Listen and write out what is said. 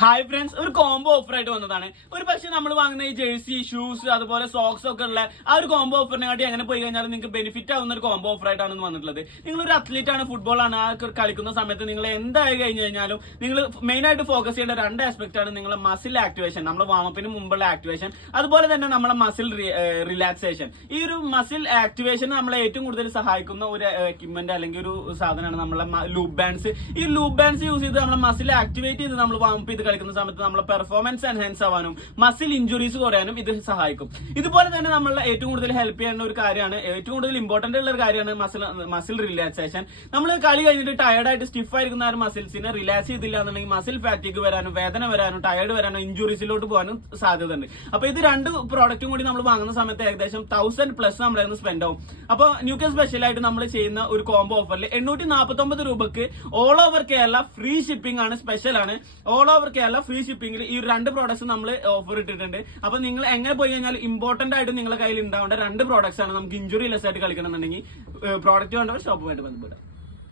Hi friends, ഒരു combo offer ആയിട്ട് വന്നതാണ്. ഒരു പക്ഷെ നമ്മൾ വാങ്ങുന്ന ഈ ജേഴ്സി, ഷൂസ്, അതുപോലെ സോക്സ് ഒക്കെ ഉള്ള ആ ഒരു കോംബോ ഓഫറിനെക്കാട്ടി എങ്ങനെ പോയി കഴിഞ്ഞാൽ നിങ്ങൾക്ക് ബെനിഫിറ്റ് ആവുന്ന ഒരു കോംബോ ഓഫർ ആയിട്ടാണ് വന്നിട്ടുള്ളത്. നിങ്ങൾ ഒരു അത്ലീറ്റ് ആണ്, ഫുട്ബോൾ ആണ്, ആ കളിക്കുന്ന സമയത്ത് നിങ്ങൾ എന്തായി കഴിഞ്ഞു കഴിഞ്ഞാലും നിങ്ങൾ മെയിൻ ആയിട്ട് ഫോക്കസ് ചെയ്യേണ്ട രണ്ട് ആസ്പെക്ട് ആണ് നിങ്ങളുടെ മസിൽ ആക്ടിവേഷൻ, നമ്മുടെ വാമപ്പിന് മുമ്പുള്ള ആക്ടിവേഷൻ, അതുപോലെ തന്നെ നമ്മുടെ മസിൽ റിലാക്സേഷൻ. ഈ ഒരു മസിൽ ആക്ടിവേഷൻ നമ്മളെ ഏറ്റവും കൂടുതൽ സഹായിക്കുന്ന ഒരു എക്യുപ്മെന്റ് അല്ലെങ്കിൽ ഒരു സാധനമാണ് നമ്മളെ ലൂപ്പ് ബാൻഡ്സ്. ഈ ലൂപ്പ് ബാൻഡ്സ് യൂസ് ചെയ്ത് നമ്മളെ മസിൽ ആക്ടിവേറ്റ് ചെയ്ത് നമ്മൾ വാമപ്പ് ചെയ്ത് കളിക്കുന്ന സമയത്ത് നമ്മളെ പെർഫോമൻസ് എൻഹാൻസ് ആവാനും മസിൽ ഇഞ്ചുറീസ് കുറയാനും ഇത് സഹായിക്കും. ഇതുപോലെ തന്നെ നമ്മളെ ഏറ്റവും കൂടുതൽ ഹെൽപ്പ് ചെയ്യുന്ന ഒരു കാര്യമാണ്, ഏറ്റവും കൂടുതൽ ഇമ്പോർട്ടന്റ് ഉള്ള ഒരു കാര്യമാണ് മസിൽ റിലാക്സേഷൻ. നമ്മൾ കളി കഴിഞ്ഞിട്ട് ടയർഡായിട്ട് സ്റ്റിഫ് ആയിരിക്കുന്ന ആ ഒരു മസിൽസിനെ റിലാക്സ് ചെയ്തില്ല എന്നുണ്ടെങ്കിൽ മസിൽ ഫാറ്റിക് വരാനും വേദന വരാനും ടയർഡ് വരാനും ഇഞ്ചുറീസിലോട്ട് പോകാനും സാധ്യത ഉണ്ട്. അപ്പൊ ഇത് രണ്ട് പ്രോഡക്റ്റും കൂടി നമ്മൾ വാങ്ങുന്ന സമയത്ത് ഏകദേശം 1000+ നമ്മളെ സ്പെൻഡ് ആവും. അപ്പൊ ന്യൂക്കെ സ്പെഷ്യൽ ആയിട്ട് നമ്മൾ ചെയ്യുന്ന ഒരു കോംബോ ഓഫറിൽ 849 രൂപക്ക് all over Kerala free shipping ആണ്, സ്പെഷ്യൽ ആണ്. ഓൾ ഓവർ കേരള ഫ്രീ ഷിപ്പിംഗിൽ ഈ രണ്ട് പ്രോഡക്ട്സ് നമ്മൾ ഓഫർ ഇട്ടിട്ടുണ്ട്. അപ്പൊ നിങ്ങൾ എങ്ങനെ പോയി കഴിഞ്ഞാൽ ഇമ്പോർട്ടന്റ് ആയിട്ട് നിങ്ങളുടെ കയ്യിൽ ഉണ്ടാവേണ്ട രണ്ട് പ്രോഡക്ട്സ് ആണ്. നമുക്ക് ഇഞ്ചുറി ലെസ് ആയിട്ട് കളിക്കണമെന്നുണ്ടെങ്കിൽ പ്രോഡക്റ്റ് വേണ്ടവർ ഷോപ്പുമായിട്ട് ബന്ധപ്പെടാം.